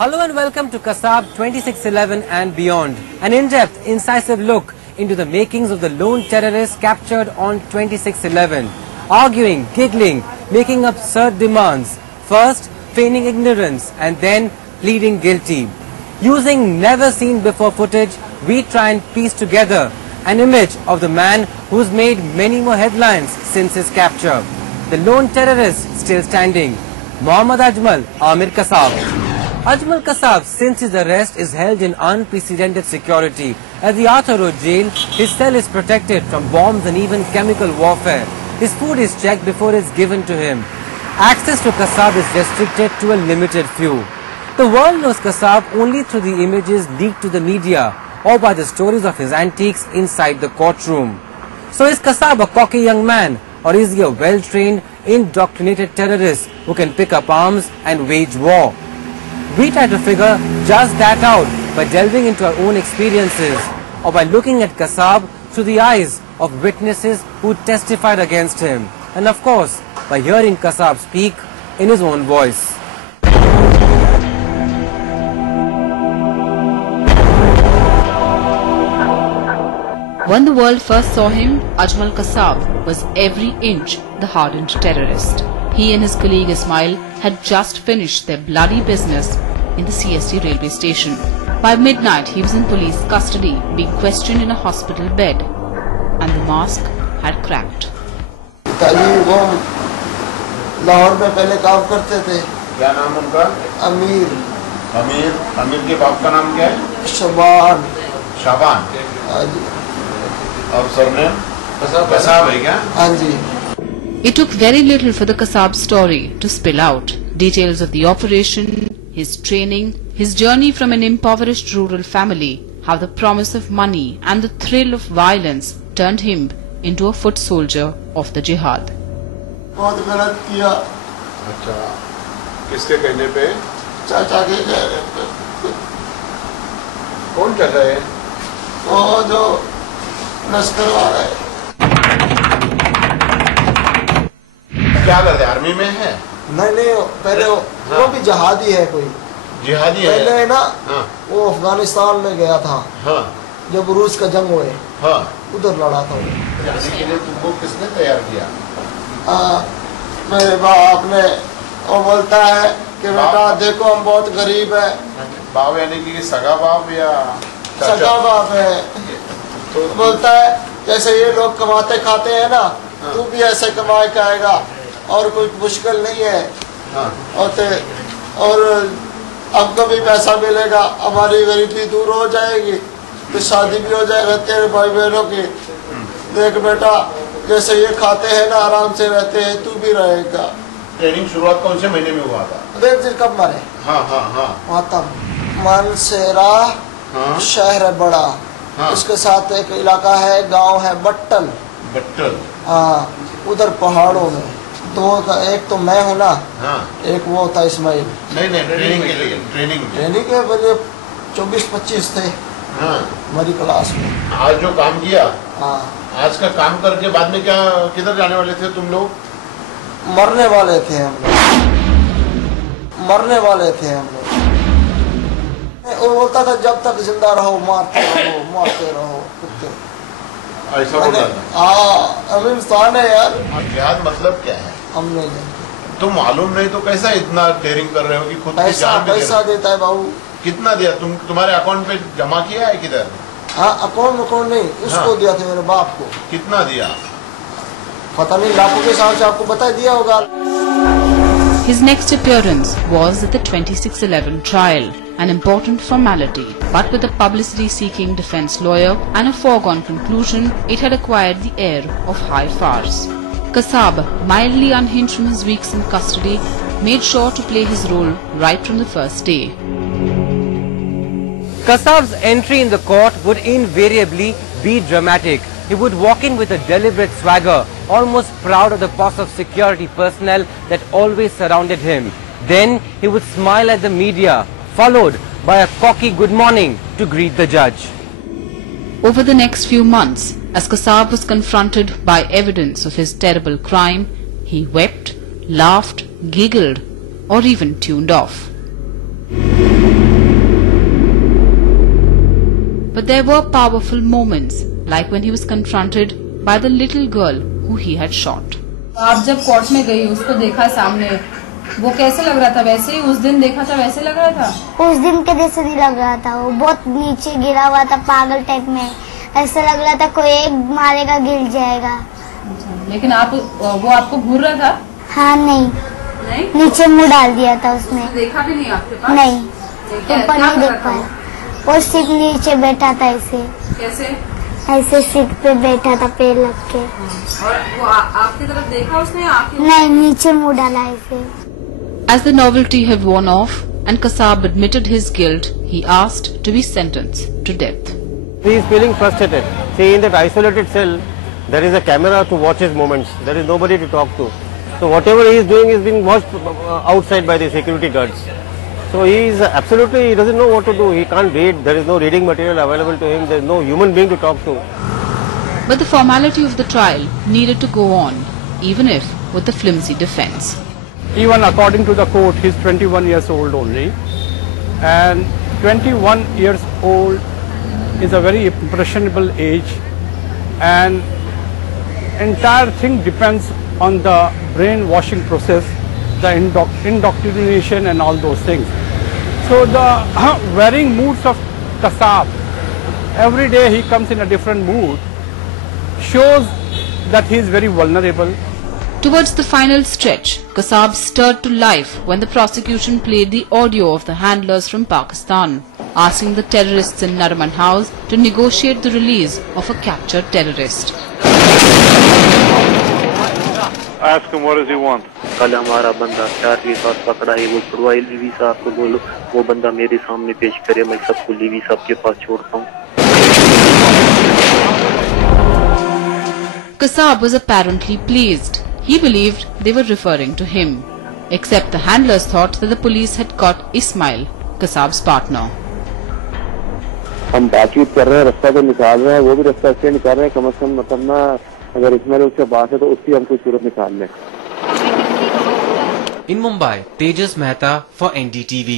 Hello and welcome to Kasab 2611 and beyond. An in-depth, incisive look into the makings of the lone terrorist captured on 2611. Arguing, giggling, making absurd demands. First, feigning ignorance and then pleading guilty. Using never-seen-before footage, we try and piece together an image of the man who's made many more headlines since his capture. The lone terrorist still standing. Mohammad Ajmal Amir Kasab. Ajmal Kasab, since his arrest, is held in unprecedented security. At the Arthur Road jail, his cell is protected from bombs and even chemical warfare. His food is checked before it's given to him. Access to Kasab is restricted to a limited few. The world knows Kasab only through the images leaked to the media or by the stories of his antics inside the courtroom. So is Kasab a cocky young man, or is he a well-trained, indoctrinated terrorist who can pick up arms and wage war? We try to figure just that out by delving into our own experiences or by looking at Kasab through the eyes of witnesses who testified against him. And of course, by hearing Kasab speak in his own voice. When the world first saw him, Ajmal Kasab was every inch the hardened terrorist. He and his colleague Ismail had just finished their bloody business in the CST railway station. By midnight, he was in police custody, being questioned in a hospital bed, and the mask had cracked. Lahore में पहले काम करते थे। क्या नाम उनका? अमीर। अमीर के बाप का नाम क्या है? शबान। शाबान। और सरनेम? कसाब है क्या? हाँ जी। It took very little for the Kasab story to spill out. Details of the operation, his training, his journey from an impoverished rural family, how the promise of money and the thrill of violence turned him into a foot soldier of the jihad. बहुत मेहनत किया। अच्छा, किसके कहने पे? चाचा के कहने पे। कौन चाचा है? वो जो लश्कर वाला है। क्या करते? आर्मी में है? नहीं, पहले वो भी जिहादी है कोई। जिहादी है? पहले है ना, हाँ। वो अफगानिस्तान में गया था। हाँ। जब रूस का जंग हुए, हाँ। उधर लड़ा था वो। जाने के लिए तुमको किसने तैयार किया? मेरे बाप ने। वो बोलता है कि बेटा देखो हम बहुत गरीब है। बाप यानी कि सगा बाप या सगा बाप है। तो बोलता है जैसे ये लोग कमाते खाते हैं ना, तू भी ऐसे कमाए खाएगा और कोई मुश्किल नहीं है। हाँ। और हमको भी पैसा मिलेगा, हमारी गरीबी दूर हो जाएगी, तो शादी भी हो जाएगा तेरे भाई बहनों की। देख बेटा जैसे ये खाते हैं ना, आराम से रहते हैं, तू भी रहेगा। ट्रेनिंग शुरुआत कौन से महीने में हुआ था? देख जी कब मरे? हाँ हाँ हाँ। वहाँ तब मनसेरा शहर है बड़ा। हाँ। उसके साथ एक इलाका है, गांव है बट्टल। बट्टल? हाँ, उधर पहाड़ों में। तो एक तो मैं हूँ ना, हाँ। एक वो था इस्माइल। नहीं ट्रेनिंग के लिए। ट्रेनिंग के बजे 24-25 थे। हाँ। हमारी क्लास में। आज जो काम किया, हाँ। आज का काम करके बाद में क्या किधर जाने वाले थे तुम लोग? मरने वाले थे हम लोग। मरने वाले थे हम लोग। वो बोलता था जब तक जिंदा रहो मारते रहो कुत्ते। ऐसा बोलता था? हाँ, अब इंसान है यार। जिहाद मतलब क्या है? हम नहीं जानते। तुम मालूम नहीं तो कैसा इतना डेयरिंग कर रहे हो कि खुद की जान पे पैसा देता है बाबू। कितना दिया? तुम्हारे अकाउंट पे जमा किया है किधर? हाँ, अकाउंट नहीं, उसको हाँ। दिया था मेरे बाप को। कितना दिया? पता नहीं, लाखों के हिसाब से आपको बता दिया होगा। His next appearance was at the 2611 trial, an important formality, but with a publicity-seeking defense lawyer and a foregone conclusion, it had acquired the air of high farce. Kasab, mildly unhinged from his weeks in custody, made sure to play his role right from the first day. Kasab's entry in the court would invariably be dramatic. He would walk in with a deliberate swagger, almost proud of the posse of security personnel that always surrounded him. Then he would smile at the media, followed by a cocky good morning to greet the judge. Over the next few months, as Kasab was confronted by evidence of his terrible crime, he wept, laughed, giggled, or even tuned off. But there were powerful moments, like when he was confronted by the little girl who he had shot. आप जब court में गई, उसको देखा सामने, वो कैसे लग रहा था? वैसे ही उस दिन देखा था वैसे लग रहा था? उस दिन के जैसे नहीं लग रहा था, वो बहुत नीचे गिरा हुआ था, पागल टाइप में। ऐसा लग रहा था कोई एक मारेगा गिर जाएगा। लेकिन वो आपको घूर रहा था? हाँ नहीं, नीचे मुंह डाल दिया था उसने। देखा भी नहीं आपके पास? नहीं, ऊपर नहीं देख पाया। वो सीट नीचे बैठा था ऐसे। कैसे? ऐसे सीट पे बैठा था पैर लग के। और वो आपकी तरफ देखा उसने? नहीं, नीचे मुंह डाला ऐसे। As the novelty had worn off and Kassab admitted his guilt, he asked to be sentenced to death. He is feeling frustrated. See, in that isolated cell, there is a camera to watch his movements. There is nobody to talk to. So whatever he is doing is being watched outside by the security guards. So he is absolutely, he doesn't know what to do. He can't read. There is no reading material available to him. There is no human being to talk to. But the formality of the trial needed to go on, even if with the flimsy defense. Even according to the court, he is 21 years old only. And 21 years old is a very impressionable age. And entire thing depends on the brainwashing process, the indoctrination and all those things. So the varying moods of Kassab, every day he comes in a different mood, shows that he is very vulnerable. Towards the final stretch, Kassab stirred to life when the prosecution played the audio of the handlers from Pakistan, asking the terrorists in Nariman House to negotiate the release of a captured terrorist. Ask him what does he want. कल हमारा बंदा 4 के साथ पकड़ा है, वो छुड़वाई लीवी साहब को बोलो वो बंदा मेरे सामने पेश करे, मैं सबको लीवी साहब के पास छोड़ता हूँ। Kassab was apparently pleased. He believed they were referring to him. Except the handlers thought that the police had caught Ismail, Kassab's partner. हम बातचीत कर रहे हैं, रास्ता तो निकाल रहे हैं, वो भी रास्ता अच्छे निकाल रहे हैं, कम से कम मतलब ना अगर इसमें उससे बात है तो उसकी हम कोई सूरत निकाल लें। In Mumbai, Tejas Mehta for NDTV.